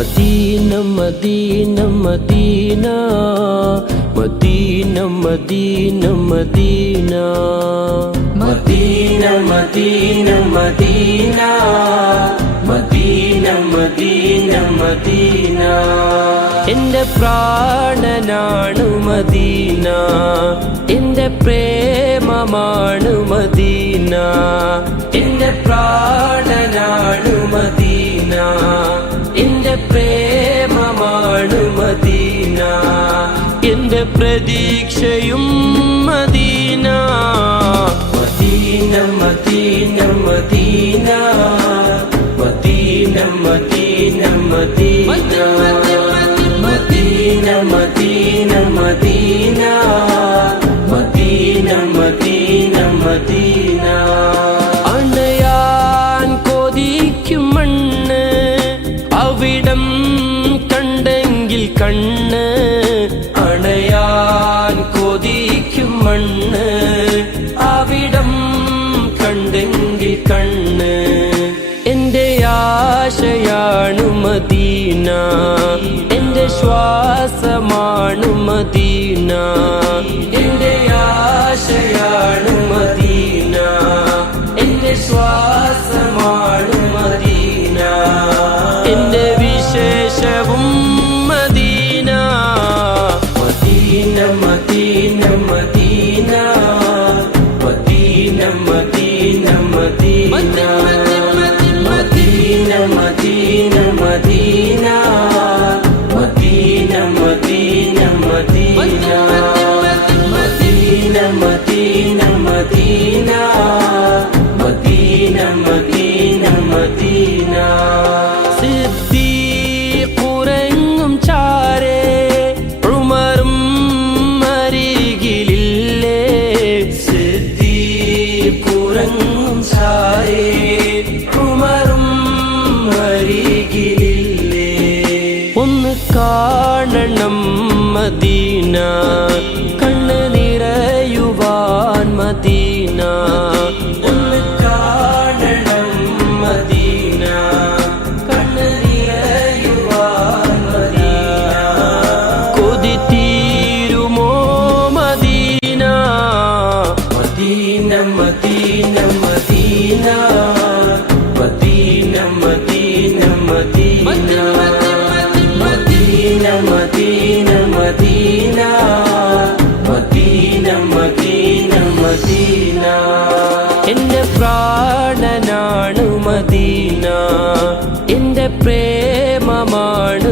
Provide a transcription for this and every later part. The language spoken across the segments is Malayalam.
Medina Medina Medina. Medina Medina Medina. Medina Medina Medina. Medina Medina Medina. എന്റെ പ്രാണനാണു മദീന. എന്റെ പ്രേമമാണു മദീന. എന്റെ പ്രാണനാണു മദീന. പ്രേമമാണു മദീന. എന്റെ പ്രതീക്ഷയും Medina. Medina Medina Medina. Medina Medina Medina. Medina Medina Medina. Medina Medina Medina. അണയാൻ കൊതിക്കും മണ്ണ്. അവിടം കണ്ണ് അണയാൻ കൊതിക്കും മണ്ണ്. അവിടം കണ്ടെങ്കിൽ കണ്ണ്. എന്റെ ആശയാണു മദീന. എന്റെ ശ്വാസമാണു മദീന. മദീന സിദ്ദീഖുറങ്ങും ചാരേ. ഉമറും അരികിലില്ലേ. സിദ്ദീഖുറങ്ങും ചാരേ. ഉമറും അരികിലില്ലേ. ഒന്ന് കാണണം മദീന. കണ്ണ്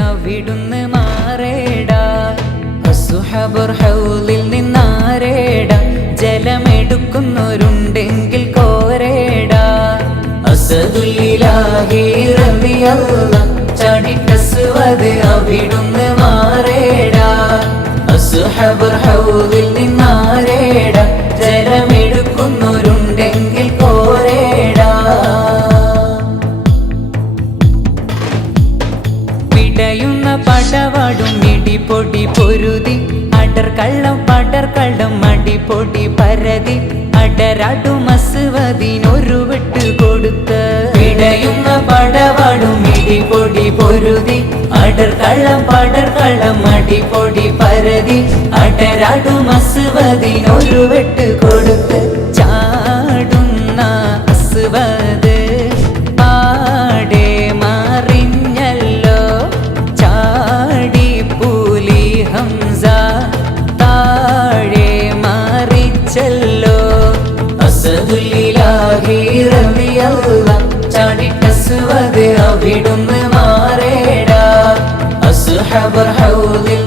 അവിടുന്ന് മാറേടാ. അസുഹബുർ ഹൗലിൽ നിന്നാരേടാ. ജലമെടുക്കുന്നവരുണ്ടെങ്കിൽ കോരേടാ. അസദുല്ലാഹിറവിയല്ല ചാടിട്ടസുവത് അവിടുന്ന് മാറേടാ. പടവാടും ഇടിപൊടി പൊരുതി അടർ കള്ളം പടർ കള്ളം അടിപൊടി പരതി അടരാടു മസുവതിനൊരു വെട്ട് കൊടുത്ത് പിടയുന്ന പടവാടും ഇടിപൊടി പൊരുതി അടർ കള്ളം പടർ കള്ളം അടിപൊടി പരതി അടരാടു മസുവതിനൊരു വെട്ട് കൊടുത്ത് അസുഹബർ ഹൗദിൽ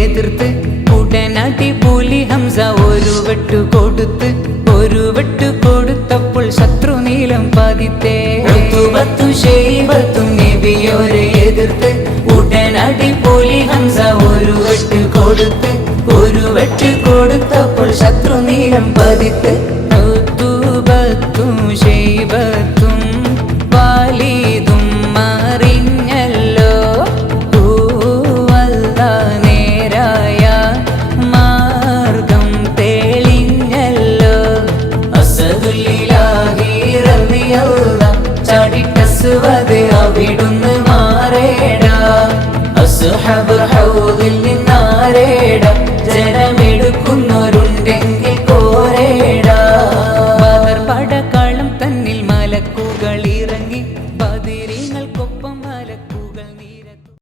എതിർത്ത് ഉടനടി പുലി ഹംസ ഒരു വെട്ടു കൊടുത്ത് ഒരു വെട്ടു കൊടുത്തപ്പോൾ ശത്രു നീലം പതിത്തേ. ഉത്തുബത്തു ഷെയ്ബത്തും കൊടുത്ത്. ഒരു വെട്ട് കൊടുത്തപ്പോൾ ശത്രു നീളം പതിത്ത് ഉത്തുബത്തും ഷെയ്ബത്തും